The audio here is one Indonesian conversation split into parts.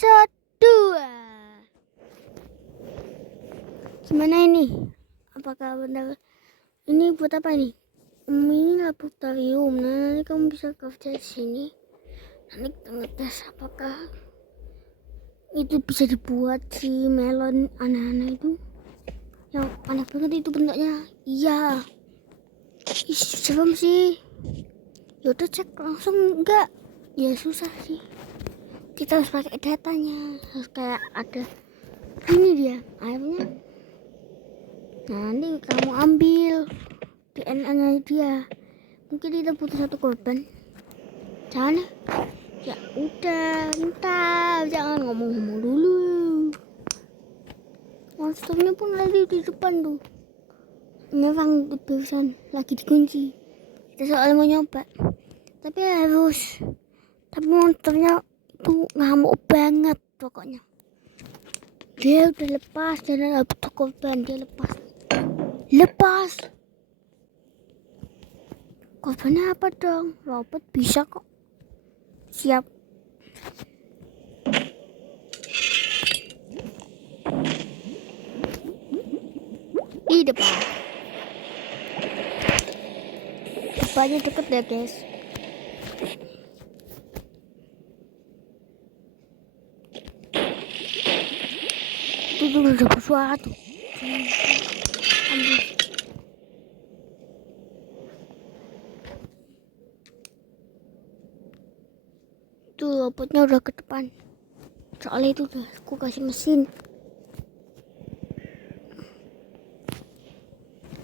episode 2. Gimana ini? Apakah benar? Ini buat apa ini? Ini laboratorium. Nah, nanti kamu bisa kerja di sini. Nanti kita ngetes apakah itu bisa dibuat si melon aneh-aneh itu. Yang aneh banget itu bentuknya. Iya. Ih, serem sih. Yaudah cek langsung enggak? Ya susah sih. Kita harus pakai datanya. Harus kayak ada ini dia airnya. Nah, nanti kamu ambil DNA-nya dia. Mungkin kita butuh satu korban. Jangan ya udah, entar jangan ngomong-ngomong dulu. Monsternya pun lagi di depan tuh. Memang barusan lagi dikunci. Kita soalnya mau nyoba. Tapi monsternya itu ngamuk banget pokoknya. Dia udah lepas dan ada butuh korban. Dia lepas. Korbannya apa dong? Robot bisa kok. Siap. Di depan. Depannya deket ya guys. Itu udah sesuatu. Ambil. Itu robotnya udah ke depan. Soalnya itu udah aku kasih mesin.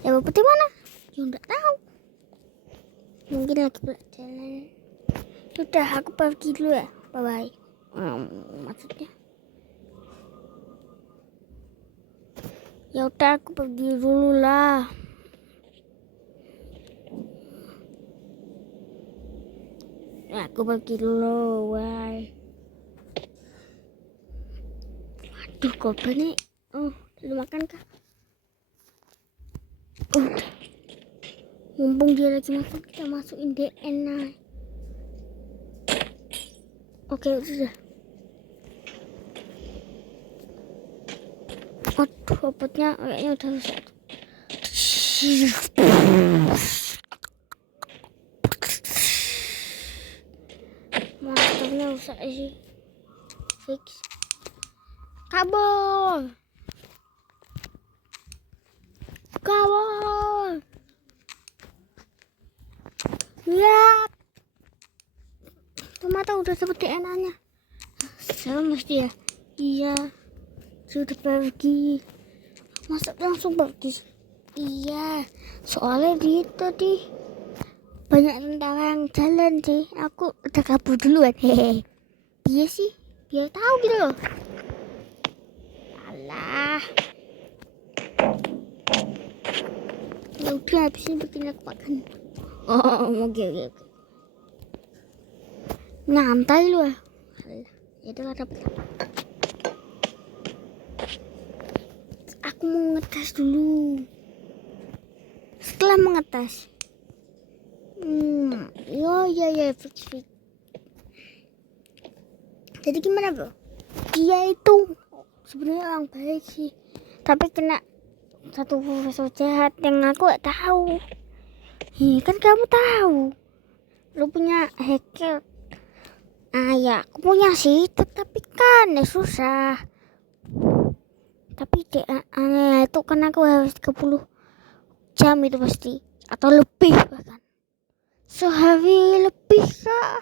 Ya robotnya mana? Ya nggak tahu. Mungkin lagi jalan. Sudah aku pergi dulu ya. Bye bye. Maksudnya. Ya udah aku pergi dulu lah. Aku pergi dulu, bye. Aduh, korbannya. Lu makan kah? Udah. Mumpung dia lagi makan, kita masukin DNA. Oke, sudah. Aduh, robotnya kayaknya udah rusak. Monsternya rusak sih. Fix. Kabur. Lihat. Mata udah seperti DNA-nya. Saya mesti ya. Iya. Sudah pergi. Masa langsung pergi? Iya. Soalnya dia tadi banyak tentara yang jalan sih. Aku udah kabur duluan. Hehe. Dia sih biar tahu gitu loh. Alah. Ya udah habis ini bikin aku makan. Oke. Nyantai lu ya. Itu dapat. Aku mau ngetes dulu. Setelah mengetes. Ya fix. Jadi gimana bro? Dia itu sebenarnya orang baik sih. Tapi kena satu profesor jahat yang aku gak tahu. Kan kamu tahu. Lu punya hacker. Ya aku punya sih. Tetapi kan susah. Tapi itu kan aku harus 30 jam itu pasti. Atau lebih bahkan. Sehari lebih kah?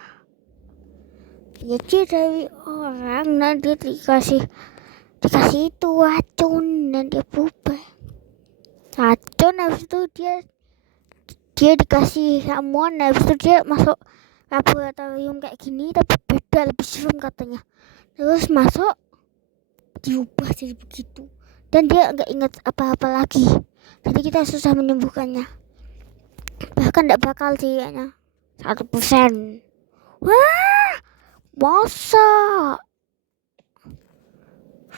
Ya dia dari orang. Nah dia dikasih itu racun. Dan dia berubah. Racun habis itu dia dikasih ramuan. Habis itu dia masuk laboratorium kayak gini. Tapi beda, lebih serem katanya. Terus masuk diubah jadi begitu. Dan dia nggak ingat apa-apa lagi. Jadi kita susah menyembuhkannya. Bahkan nggak bakal sih kayaknya 1%. Wah, masa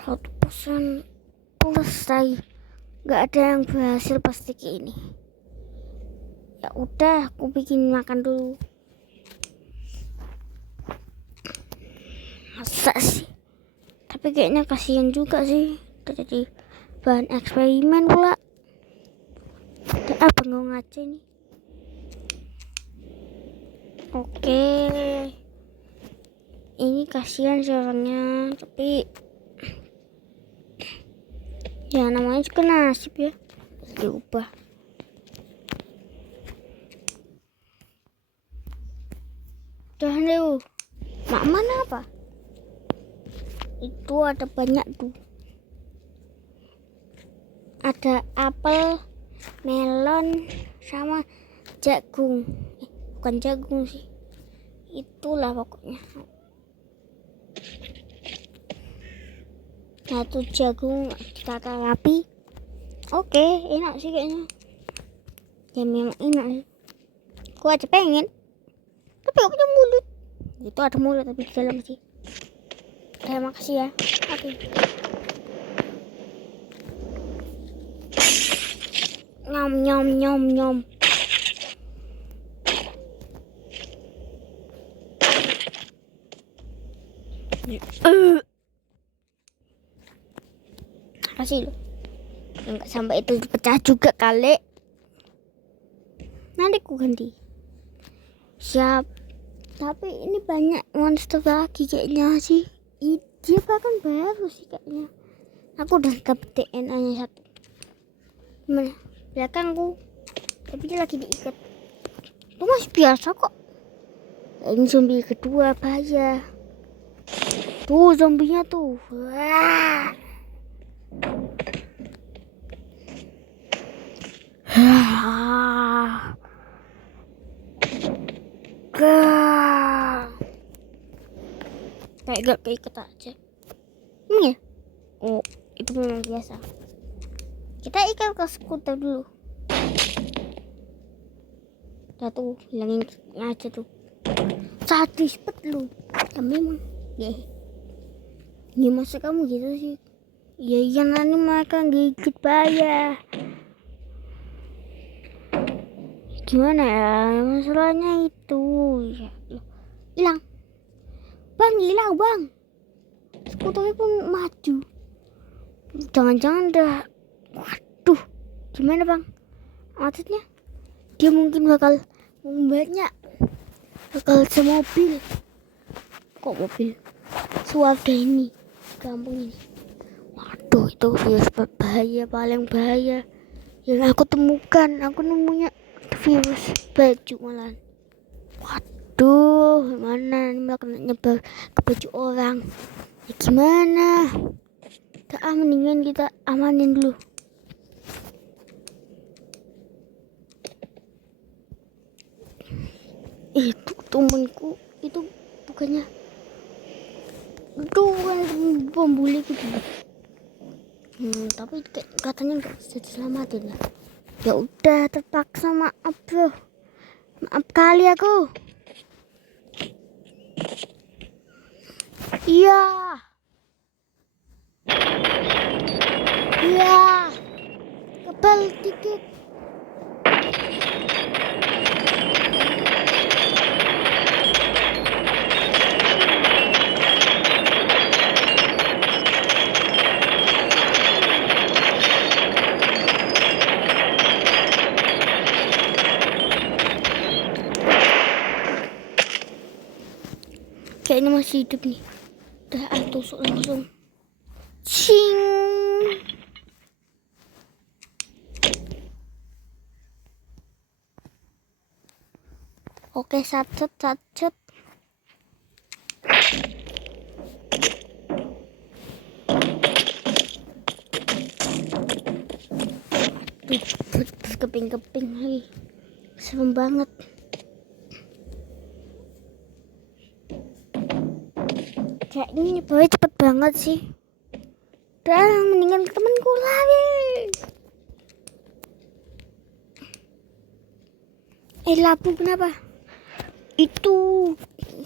100% selesai? Nggak ada yang berhasil pasti kayak ini. Ya udah, aku bikin makan dulu. Masa sih Tapi kayaknya kasihan juga sih, jadi bahan eksperimen pula. Bengong aja nih. Oke, ini kasihan sih orangnya, tapi ya namanya juga nasib ya, diubah. Udah deh, mak mana apa? Itu ada banyak tuh. Ada apel, melon, sama jagung. Bukan jagung sih. Itulah pokoknya. Satu jagung ditata rapi. Oke, enak sih kayaknya. Ya memang enak sih. Gua aja pengen. Tapi gak punya mulut. Itu ada mulut tapi di dalam sih. Terima kasih ya. Oke. Nyom nyom nyom nyom. Kasih lo. Enggak sampai itu pecah juga kali. Nanti ku ganti. Siap. Tapi ini banyak monster lagi kayaknya sih. Dia bahkan baru sih kayaknya. Aku udah dapet DNA nya satu. Gimana? Belakangku. Tapi dia lagi diikat. Itu masih biasa kok. Ini zombie kedua bahaya. Tuh zombinya tuh. Wah. Kayak gak keikat aja. Ya? Oh, itu memang biasa. Kita ikat ke skuter dulu. Udah tuh, hilangin aja tuh. Sadis bet lu. Ya memang. Ya masa kamu gitu sih? Ya yang nanti mereka gigit bahaya. Gimana ya? Masalahnya itu ya. Hilang. Bang, hilang bang. Skuternya pun maju. Jangan-jangan dah. Waduh, gimana bang? Maksudnya dia mungkin bakal banyak, bakal semobil. Kok mobil? Suarga ini, kampung ini. Waduh, itu virus berbahaya, paling bahaya yang aku temukan. Aku nemunya virus baju malah. Waduh, gimana ini malah kena nyebar ke baju orang. Ya gimana? Mendingan kita amanin dulu. Itu temanku itu bukannya itu bukan pembuli gitu. Tapi katanya nggak bisa diselamatin ya. Ya udah terpaksa, maaf bro. Maaf kali aku. Iya. Iya. Kebal dikit. Kayaknya masih hidup nih. Udah tusuk langsung. Cing. Oke, sacet. Berkeping-keping lagi. Serem banget. Kayaknya nyebabnya cepet banget sih. Dan mendingan ke temanku lagi. Labu kenapa? Itu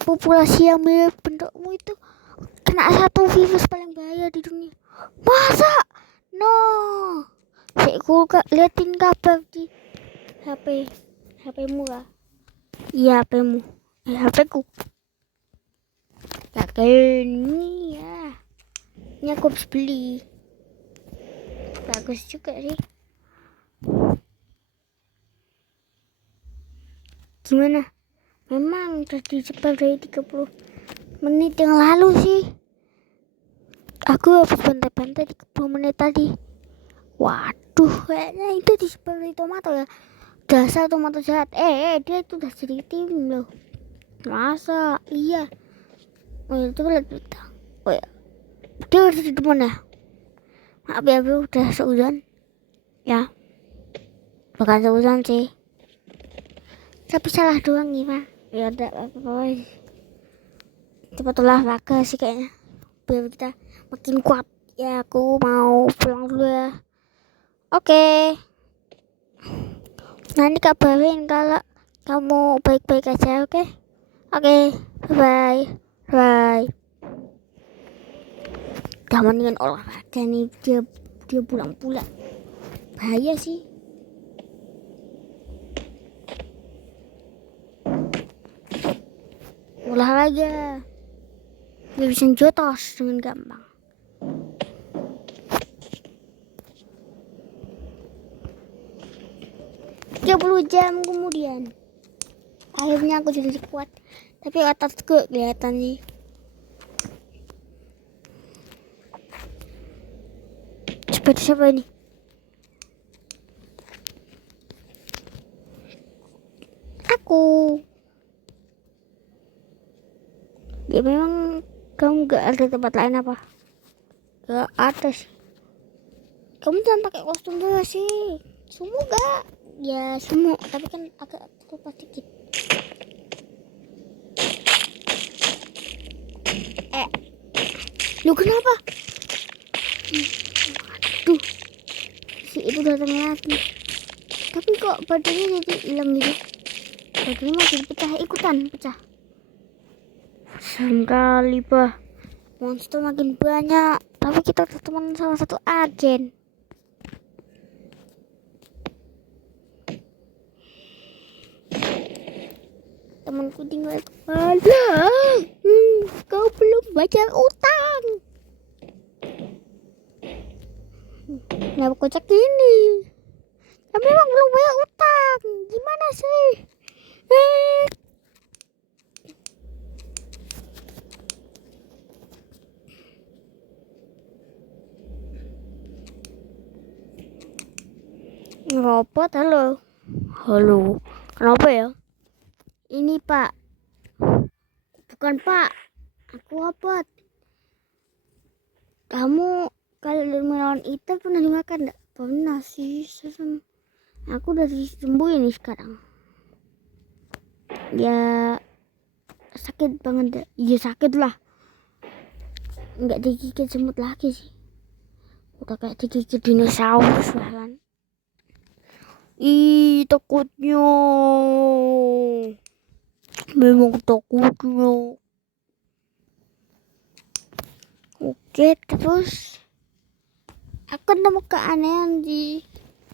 populasi yang mirip bentukmu itu kena satu virus paling bahaya di dunia. Masa? No. Aku liatin kabar di HP-mu kah? Iya, HP-mu. HP-ku. Yakin ya. Ini aku habis beli. Bagus juga sih. Gimana? Memang udah disebar dari 30 menit yang lalu sih. Aku habis bantai-bantai 30 menit tadi. Waduh, kayaknya itu disebar dari tomato ya. Dasar tomato jahat. Dia itu udah jadi tim loh. Masa? Iya. Oh ya, coba lihat berita. Oh ya, dia udah di depan ya. Maaf ya, bro, udah seuzon. Ya, bukan seuzon sih. Tapi salah doang gimana? Ya udah apa-apa. Cepat olahraga sih kayaknya. Biar kita makin kuat. Ya, aku mau pulang dulu ya. Oke. Nanti kabarin kalau kamu baik-baik aja, oke? Oke, bye-bye. Bye. Udah mendingan olahraga nih, dia pulang-pulang. Bahaya sih. Olahraga biar bisa jotos dengan gampang. Tiga 30 jam kemudian akhirnya aku jadi kuat, tapi ototku kelihatan nih. Seperti siapa ini? Aku. Ya memang kamu gak ada tempat lain apa? Gak ada sih. Kamu jangan pakai kostum dulu sih. Sumu gak? Ya sumu, tapi kan agak terlupa dikit. Lu kenapa? Aduh, si itu datang lagi. Tapi kok badannya jadi hilang gitu? Badannya makin pecah, ikutan pecah. Serem kali, bah. Monster makin banyak, tapi kita teman sama satu agen. Temanku tinggal ada. Kau belum bayar utang. Kenapa kocak ini? Kamu memang belum bayar utang. Gimana sih? Robot, halo. Halo. Kenapa ya? Ini Pak. Bukan Pak. Aku robot. Kamu kalau dari melawan itu pernah dimakan enggak? Pernah sih. Aku udah disembuhin nih sekarang. Ya sakit banget. Ya sakit lah. Enggak digigit semut lagi sih. Udah kayak digigit dinosaurus bahkan. Ih, takutnya. Memang takutnya. Oke, terus aku nemu keanehan di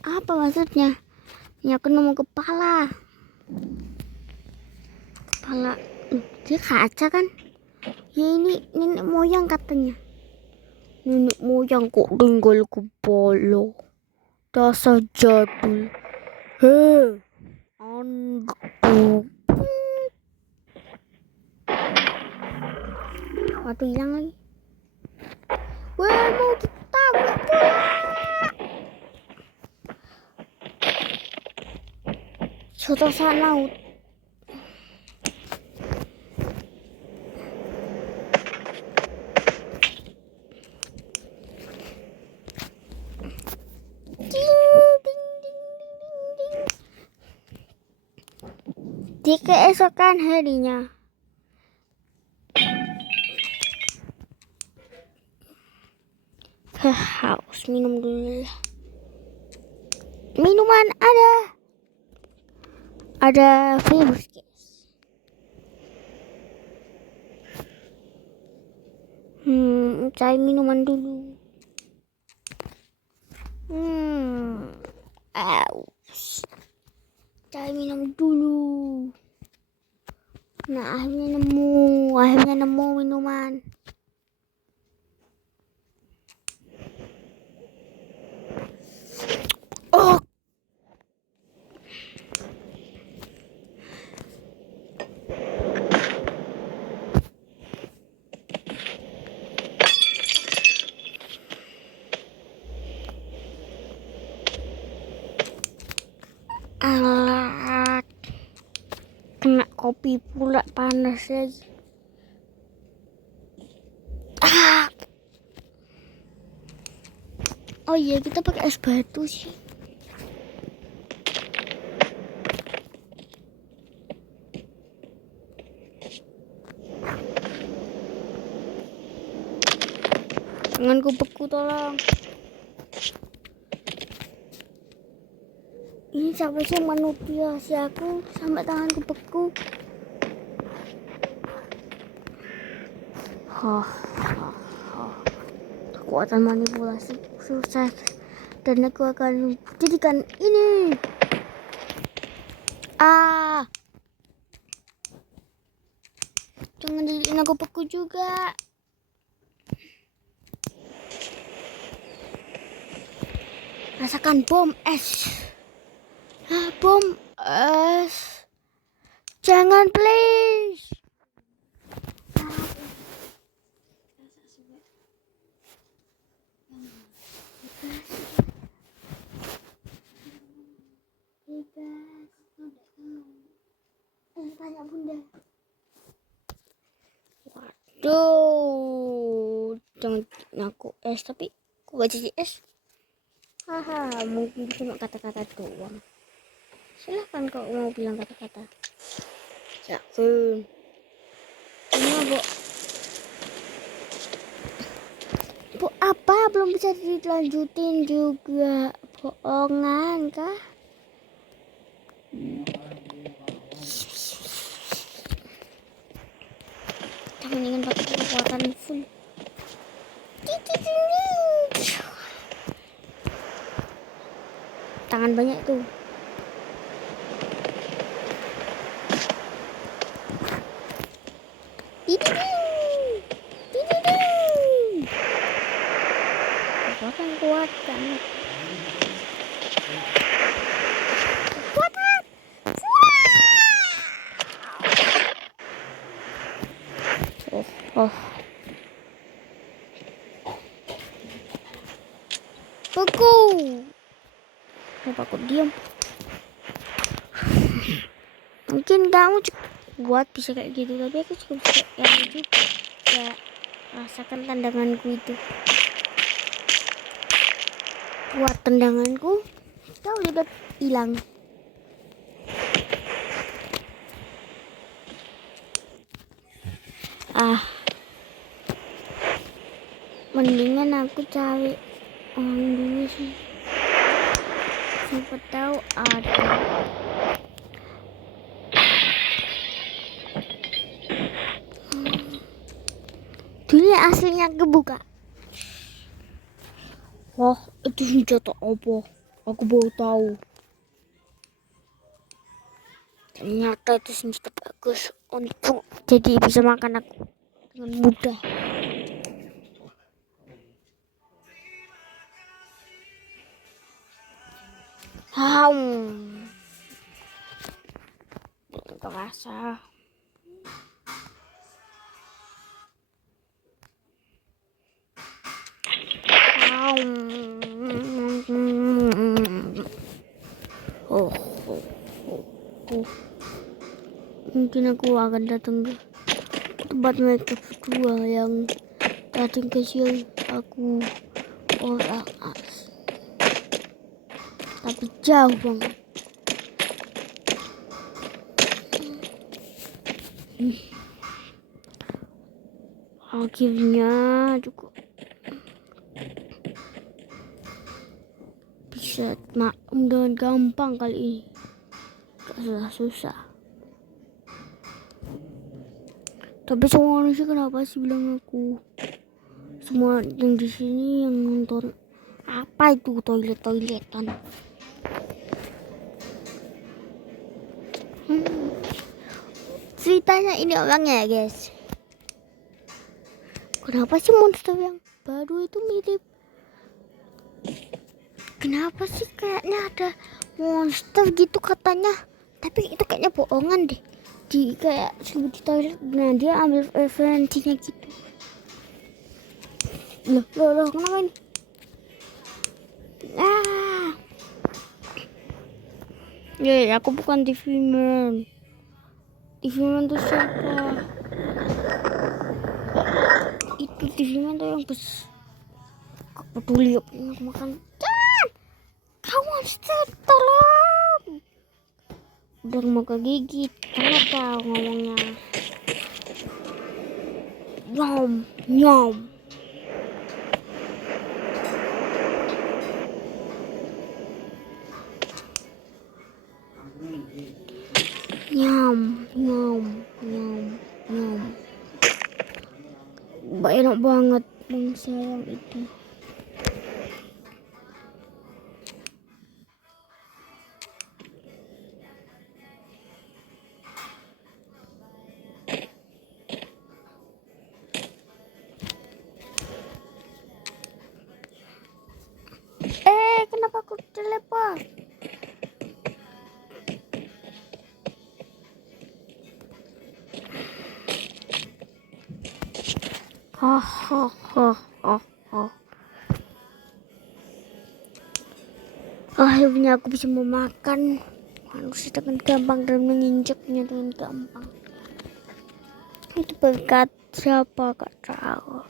apa maksudnya? Ya aku nemu kepala. Dia kaca kan? Ya ini nenek moyang katanya. Nenek moyang kok tinggal kepala. Dasar jadul. Hei, anakku. Waduh, hilang lagi. Wah, mau ditabrak pula. Sotosan laut. Di keesokan harinya. Haus minum dulu. Minuman ada virus guys. Cari minuman dulu. Aus. Cari minum dulu. Nah, akhirnya nemu minuman. kopi pula panas lagi. Ah. Oh iya, kita pakai es batu sih. Tanganku beku, tolong. Ini siapa sih manipulasi aku sampai tanganku beku? Kekuatan manipulasi sukses, dan aku akan jadikan ini. Jangan jadiin aku beku juga. Rasakan bom es. Bom es. Jangan, please. Tanya bunda. Waduh, jangan ngaku es, tapi aku gak jadi es. Mungkin cuma kata-kata doang. Silahkan kalau mau bilang kata-kata. Yakin. Ini bu apa belum bisa dilanjutin juga, bohongan kah? Kita mendingan pakai kekuatan full. Tangan banyak tuh. Kekuatan kuat banget. Oh. Beku. Kenapa aku diam? Mungkin kamu buat bisa kayak gitu, tapi aku juga bisa kayak gitu. Ya, rasakan tendanganku itu. Buat tendanganku, kau udah hilang. Mendingan aku cari orang dulu sih. Siapa tahu ada. Dunia aslinya kebuka. Wah, itu senjata apa? Aku baru tahu. Ternyata itu senjata bagus untuk jadi bisa makan aku dengan mudah. Belum terasa. Mungkin aku akan datang ke tempat mereka berdua yang datang ke sini. Aku orang asing, tapi jauh banget. Akhirnya juga bisa maklum dengan gampang kali ini. Gak susah. Tapi semua manusia kenapa sih bilang aku? Semua yang di sini yang nonton apa itu toiletan? Ceritanya ini orangnya ya guys. Kenapa sih monster yang baru itu mirip? Kenapa sih kayaknya ada monster gitu katanya? Tapi itu kayaknya bohongan deh. Di kayak sebut di toilet, nah dia ambil referensinya gitu. Loh, kenapa ini? Ya, aku bukan TV man. TV-man tuh siapa? Itu TV-man tuh yang gak peduli apa yang aku makan. Jangan! Kau monster, tolong! Udah mau kegigit, karena kau ngomongnya. Nyom, nyom. Nyom, nyom, nyom, nyom. Enak banget bangsa yang itu. Kenapa aku teleport? Akhirnya aku bisa memakan manusia dengan gampang dan menginjaknya dengan gampang. Itu berkat siapa gak tahu.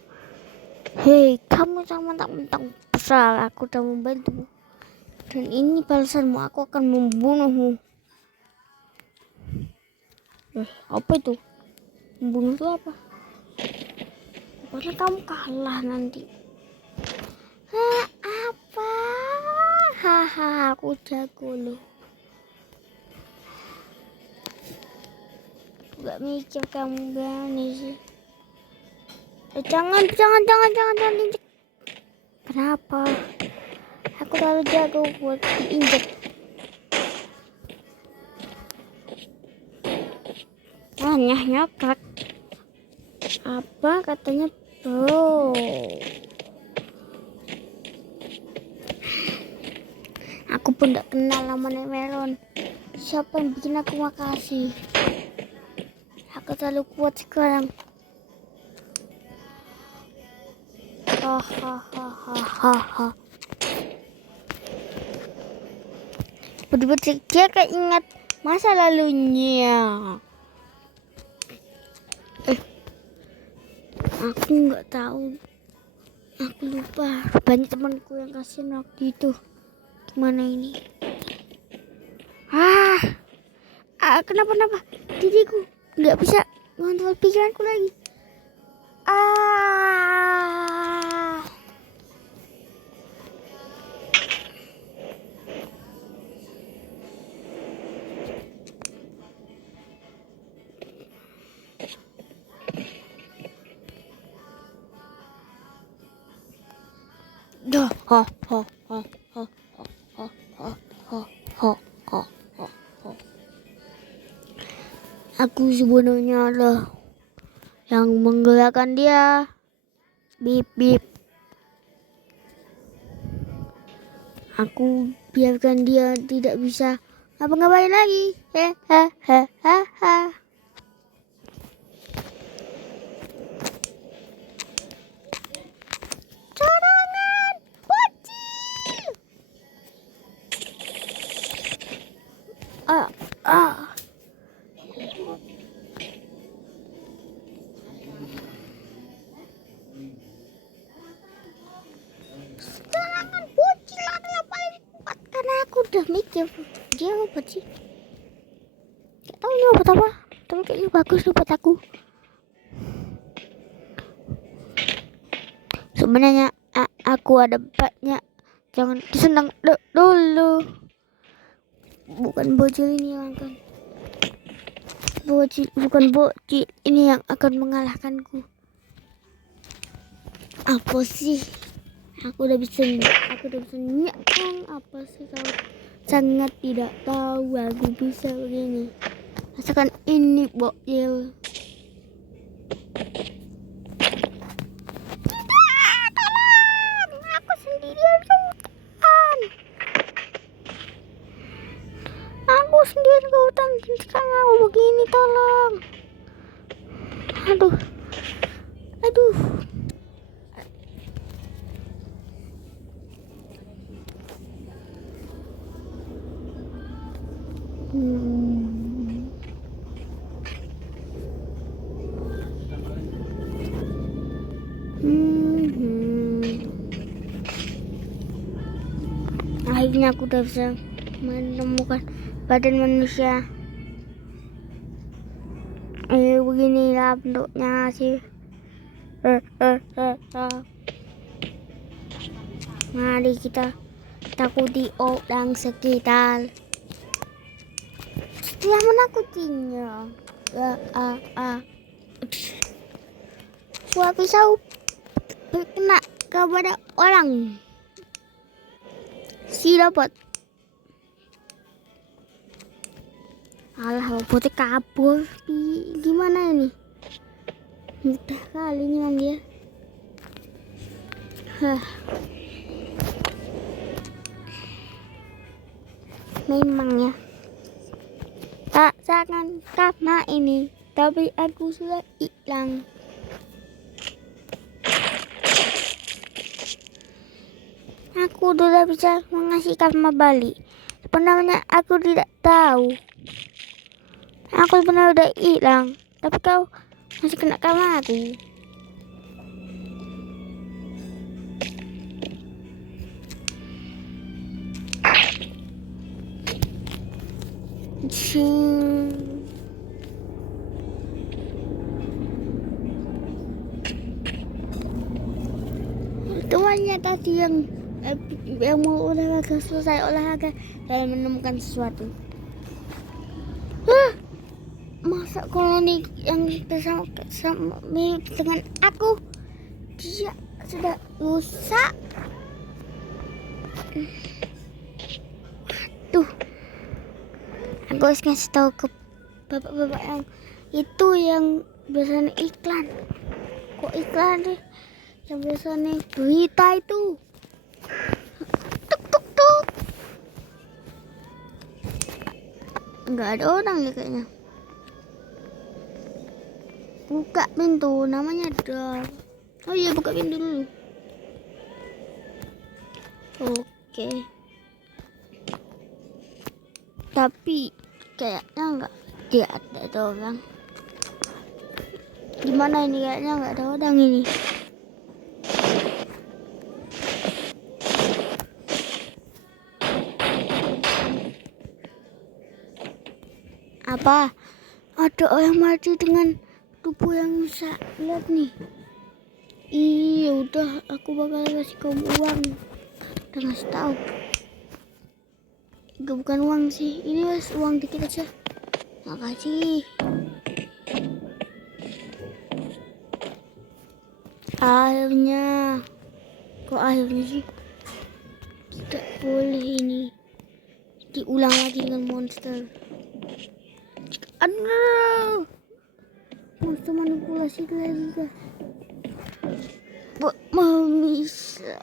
Hei, kamu jangan mentang-mentang besar, aku udah membantu. Dan ini balasanmu, aku akan membunuhmu. Apa itu? Membunuh itu apa? Pokoknya kamu kalah nanti. Apa? Haha, aku jago loh. Gak mikir kamu berani sih. Jangan injek. Kenapa? Aku terlalu jago buat diinjek. Nyokrak. Apa katanya bro? Aku pun gak kenal namanya Melon. Siapa yang bikin aku makasih? Aku terlalu kuat sekarang. Hahaha. Betul-betul dia kayak ingat masa lalunya. Aku nggak tahu. Aku lupa. Banyak temanku yang kasihan waktu itu. Gimana ini? Kenapa? Diriku nggak bisa mengontrol pikiranku lagi. Aku sebenarnya adalah yang menggerakkan dia. Bip bip. Aku biarkan dia tidak bisa ngapa-ngapain lagi. Cadangan bocil. Cadangan bocil adalah paling kuat karena aku udah mikir dia apa sih? Gak tahu ini obat apa, tapi kayaknya bagus nih buat aku. Sebenarnya aku ada banyak. Jangan disenang dulu. Bukan bocil ini yang akan bukan bocil ini yang akan mengalahkanku. Apa sih? Aku udah bisa nyakang. Apa sih kau sangat tidak tahu aku bisa begini. Rasakan ini bocil. Aku sendiri ke hutan dan sekarang aku begini, tolong. Aduh. Akhirnya aku udah bisa menemukan badan manusia. Beginilah bentuknya sih. Mari kita takuti orang sekitar. Setelah menakutinya, suap pisau kena kepada orang. Si dapat. Alah, robotnya kabur. Gimana ini? Mudah kali ini dia. Memang ya. Tak jangan karena ini, tapi aku sudah hilang. Aku sudah bisa mengasih karma balik. Sebenarnya aku tidak tahu. Aku sebenarnya udah hilang, tapi kau masih kena karma aku. Temannya tadi yang mau olahraga, selesai olahraga saya menemukan sesuatu. Masa koloni yang bersama mirip dengan aku dia sudah rusak. Tuh, aku harus ngasih tahu ke bapak-bapak yang itu yang biasanya iklan. Kok iklan deh? Yang biasanya berita itu. Tuk tuk tuk. Enggak ada orang ya kayaknya. Buka pintu, namanya ada. Oh iya, buka pintu dulu. Oke. Tapi kayaknya enggak ada orang. Gimana ini, kayaknya enggak ada orang ini. Apa? Ada orang mati dengan tubuh yang bisa lihat nih. Iya, udah aku bakal kasih kamu uang. Udah ngasih tahu. Enggak, bukan uang sih. Ini mas uang dikit aja. Makasih. Akhirnya. Kok akhirnya sih? Tidak boleh ini diulang lagi dengan monster. Aduh, monster manipulasi lagi kah? Bisa.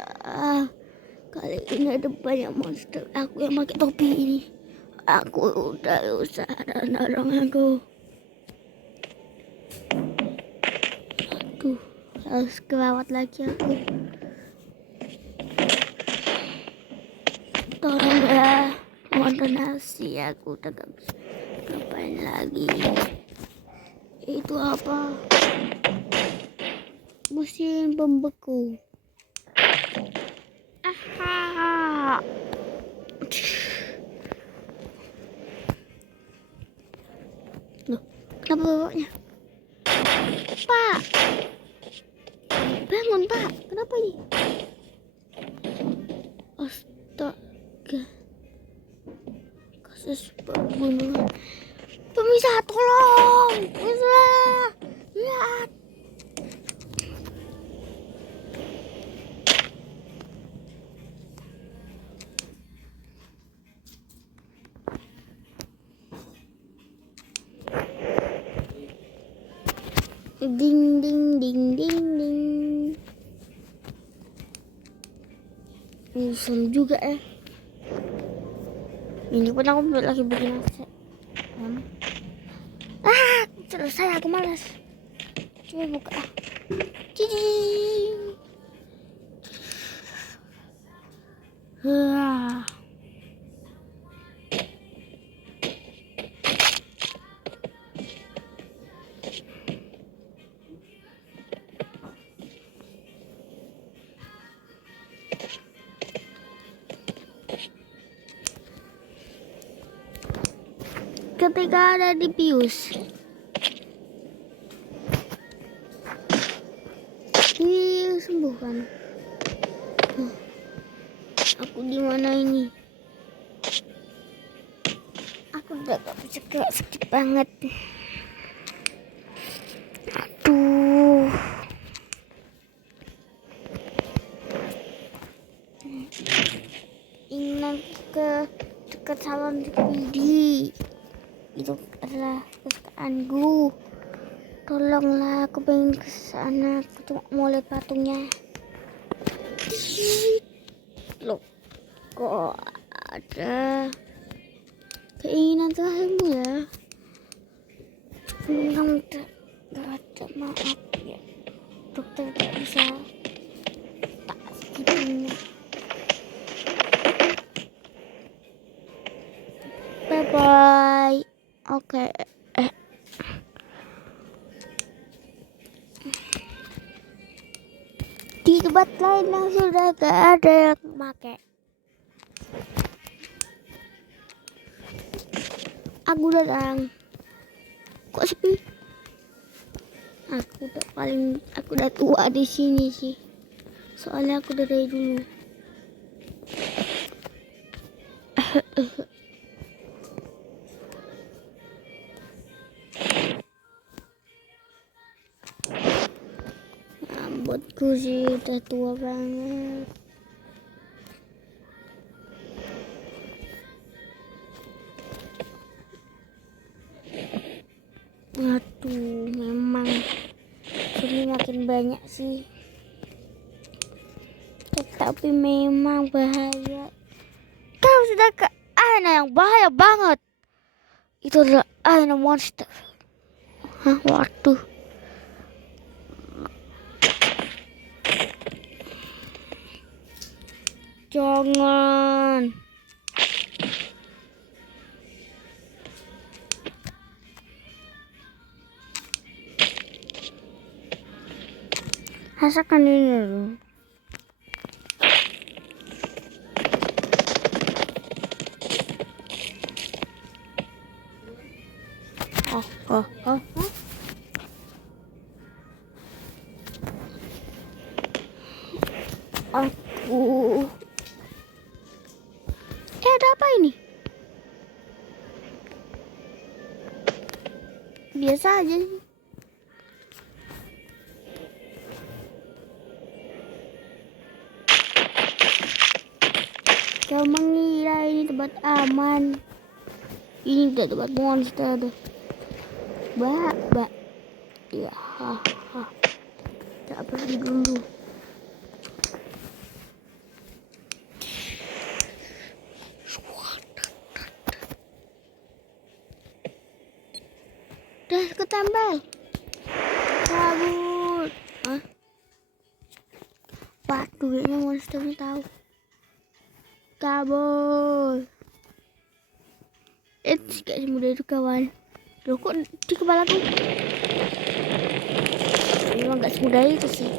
Kali ini ada banyak monster. Aku yang pakai topi ini. Aku udah usah dan nolong aku. Aduh, harus kelawat lagi aku. Tolong ya, mohon donasi, aku udah gak bisa ngapain lagi. Itu apa? Mesin pembeku. Aha. Loh, kenapa bawanya? Pak, bangun Pak, kenapa ini? Astaga, kasus pembunuhan. Pemisah, tolong, pemisah, lihat. Ding ding ding ding ding. Seru juga ya. Ini pun aku lagi bikin aset. Selesai, aku malas. Coba buka. Cicing. ketika ada di bius. Ini sembuh kan? Aku di mana ini? Aku udah gak bisa gerak, sakit banget. Aduh. Ingin ke dekat salon Speedy. Itu adalah kesukaanku. Tolonglah, aku pengen ke sana. Aku cuma mau lihat patungnya. Loh, kok ada keinginan terakhirmu ya? Memang gak ada, maaf ya. Dokter gak bisa tak segitunya. Bye bye. Oke. Di tempat lain yang sudah gak ada yang pakai. Aku datang. Kok sepi? Aku udah tua di sini sih. Soalnya aku udah dari dulu. Rambutku sih udah tua banget. Aduh, memang ini makin banyak sih. Tetapi memang bahaya. Kau sudah ke arena yang bahaya banget. Itu adalah arena monster. Hah, waduh. Jangan. Rasakan ini loh. Oh. Aku. Ada apa ini? Biasa aja sih. Kau mengira ini tempat aman. Ini tidak tempat monster. Mbak. Ya, tak pergi dulu. Dah ketambal. Kabut. Hah? Waduh, ini monsternya tahu. Kabur. Gak semudah itu kawan. Loh, kok di kepala aku? Memang gak semudah itu sih.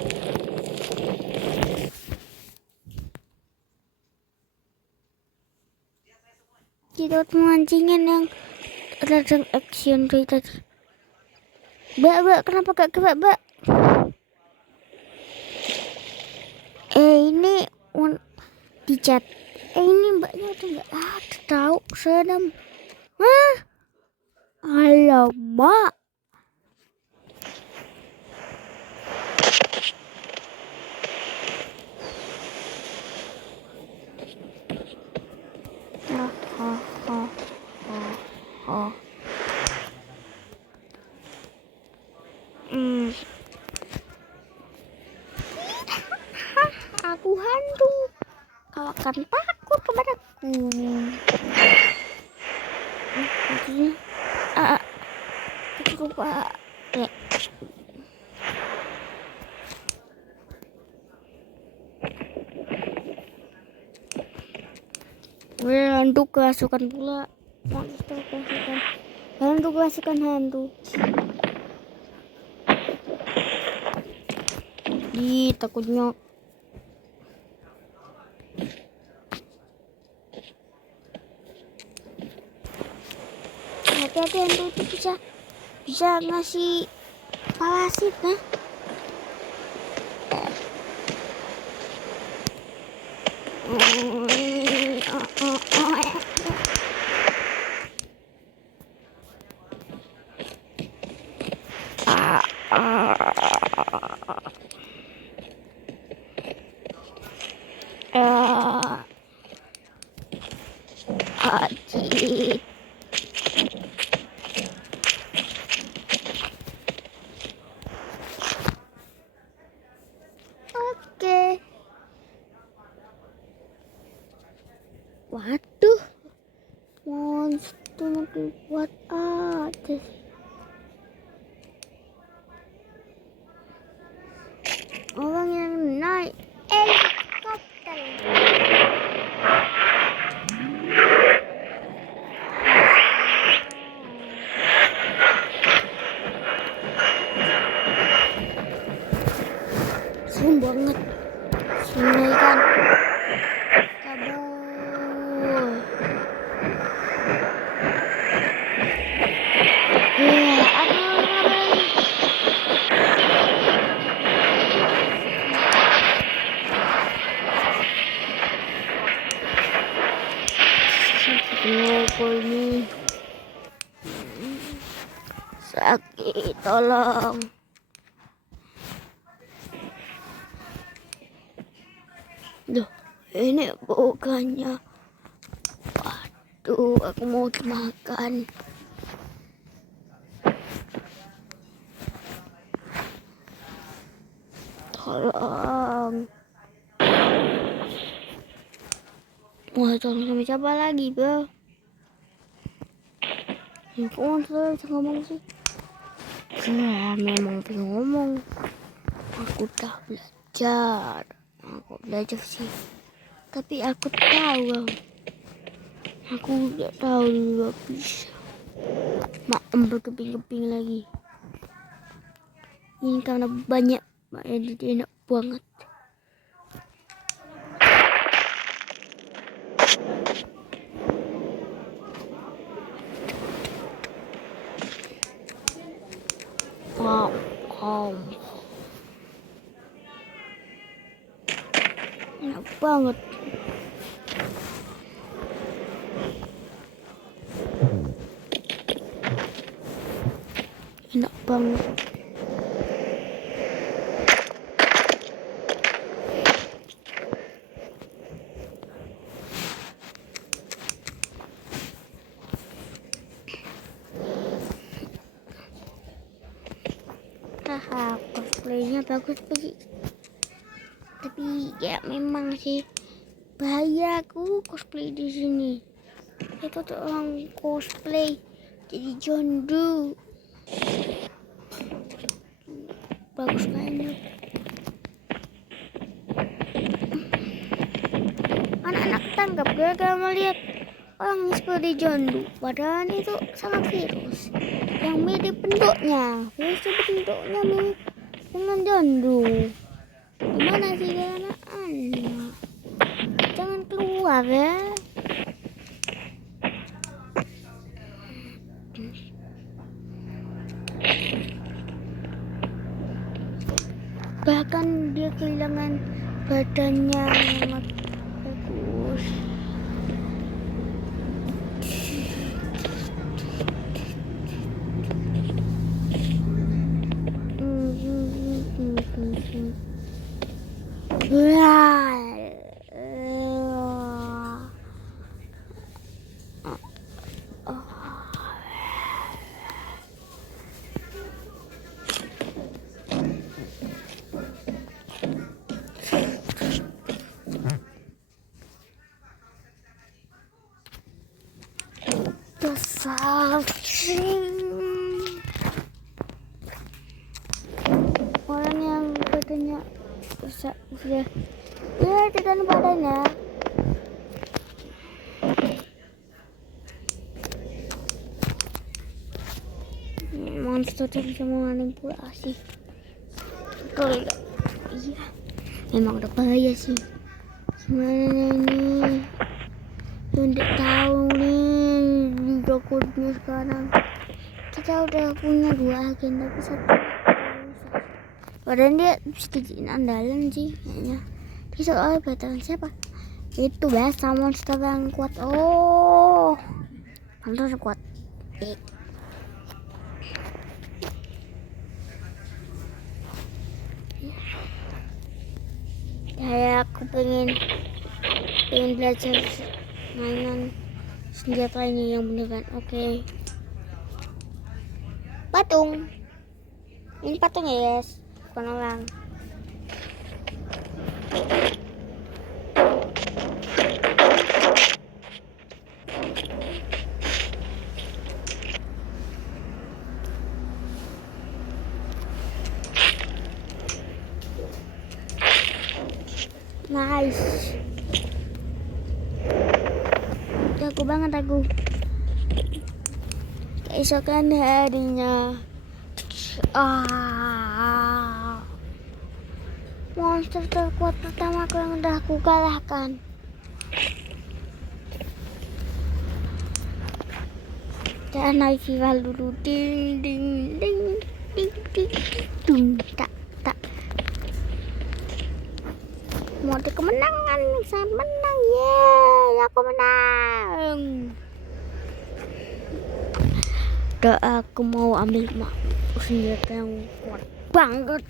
Kita pemancingan yang radang action dari tadi. Mbak, kenapa gak gerak, Mbak? Ini di chat. Ini mbaknya udah gak ada, tahu sedam. Hah? Alamak. Aku hantu. Kau akan takut kepadaku. Cukup Pak. Hantu kerasukan pula. Monster kerasukan. Hantu kerasukan hantu. Takutnya. hati-hati, hantu itu bisa ngasih parasit nah. Acit. Oke. Waduh, monster makin kuat aja sih. Orang yang naik helikopter. Serem banget. Sungai kan. Kabur. Ya, aduh, ngokol nih. Sakit, tolong. Duh, ini bukannya. Waduh, aku mau makan. Tolong. Wah, tolong sama siapa lagi, bro? Ya, kok monster bisa ngomong sih? Memang bisa ngomong. Aku udah belajar. Aku belajar sih. Tapi aku tahu. Aku udah tahu juga bisa. Maem berkeping-keping lagi. Ini karena banyak. Makanya dia enak banget. Wow. Enak banget. Enak banget. Haha, cosplaynya bagus sih. Tapi ya memang sih bahaya aku cosplay di sini. Itu tuh orang cosplay jadi jondu. Bagus kayaknya. Anak-anak tangkap gara-gara melihat orang seperti jondu. Padahal itu sangat virus yang mirip bentuknya. Virus bentuknya mirip dengan jondu. Gimana sih anak-anak? Jangan keluar ya. Bahkan dia kehilangan badannya yang bagus. Orang yang badannya sudah ya tekan badannya. Monster yang bisa memanipulasi. Betul ya? Iya, memang udah bahaya sih. Gimana ini? Tidak tahu nih, code-nya sekarang. Kita udah punya 2 agen tapi satu rusak. Padahal dia sedikit andalan sih kayaknya. Dia soalnya veteran siapa? Itu biasa monster yang kuat. Oh, pantas kuat. Kayak aku pengen belajar mainan senjata ini yang bener kan. Oke. Patung. Ini patung ya, yes. Bukan orang. Nice. Jago banget aku. Keesokan harinya. Monster terkuat pertamaku yang udah aku kalahkan. Dan naik viral dulu. Ding ding ding ding ding ding. Tak. Mode kemenangan, sangat menang, yeay, aku menang. Aku mau ambil senjata yang kuat banget.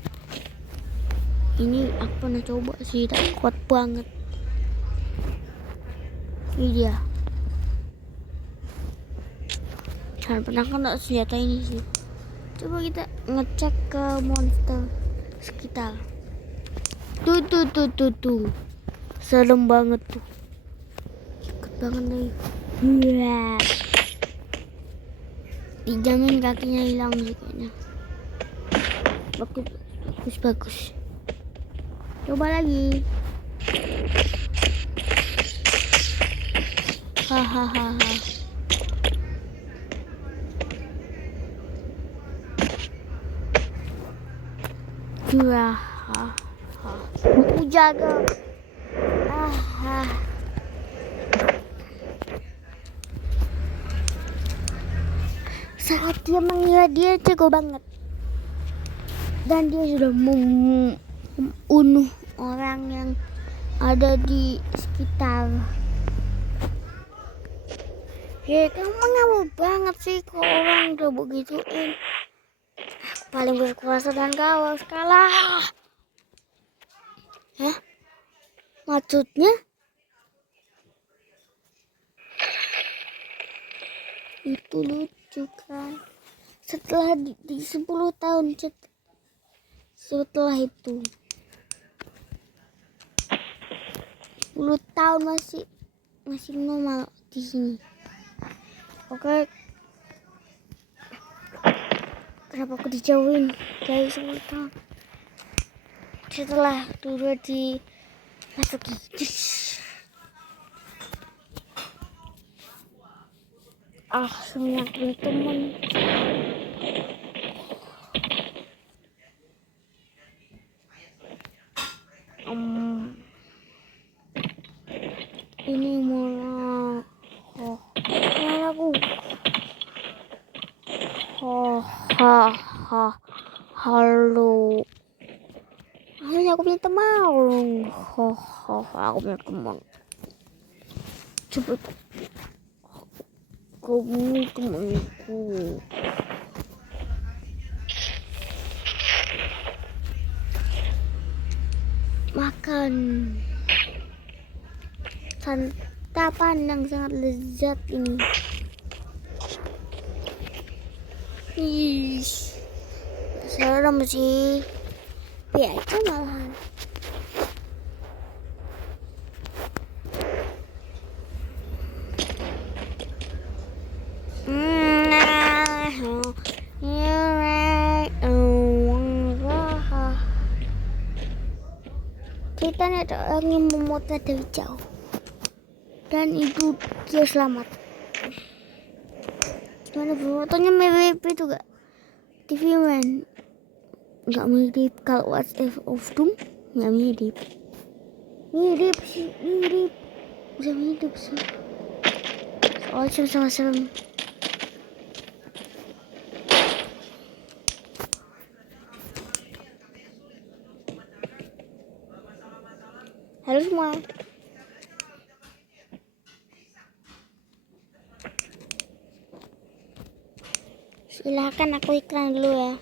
Ini aku pernah coba sih, tak kuat banget. Ini dia. Jangan pernah kena senjata ini sih. Coba kita ngecek ke monster sekitar. Tuh. Serem banget tuh. Ikut banget nih. Wah. Dijamin kakinya hilang sih kayaknya. Bagus. Coba lagi. Hahaha. Aku jaga. Saat dia mengira dia jago banget. Dan dia sudah membunuh orang yang ada di sekitar. Kamu ngawur banget sih kalau orang udah begituin. Aku paling berkuasa dan kau harus kalah. Hah? Maksudnya? Itu lucu kan. Setelah di 10 tahun setelah itu 10 tahun masih normal di sini. Oke. Kenapa aku dijauhin dari 10 tahun? Setelah dulu dimasuki. Semuanya punya teman. Ini malah aku. Halo. Akhirnya aku punya teman. Aku punya teman. Cepet. Kamu temanku. Makan santapan yang sangat lezat ini. Serem sih. Biasa malahan. Ceritanya ada orang yang memotret dari jauh dan itu dia selamat. Gimana fotonya mirip itu gak? TV Man nggak mirip. Kalau Watch of Doom nggak mirip. Mirip bisa mirip sih. Soalnya sama-sama serem. Halo semua. Silahkan aku iklan dulu ya.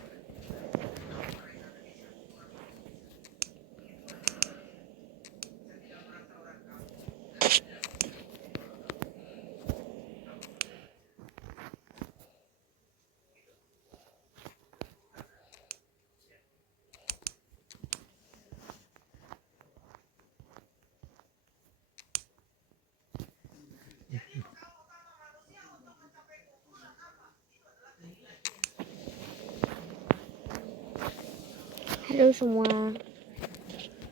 Halo semua.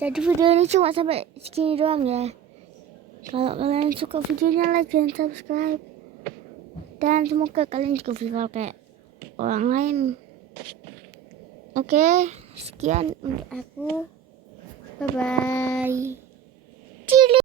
Jadi video ini cuma sampai segini doang ya. Kalau kalian suka videonya, like dan subscribe. Dan semoga kalian juga viral kayak orang lain. Oke, sekian untuk aku. Bye bye.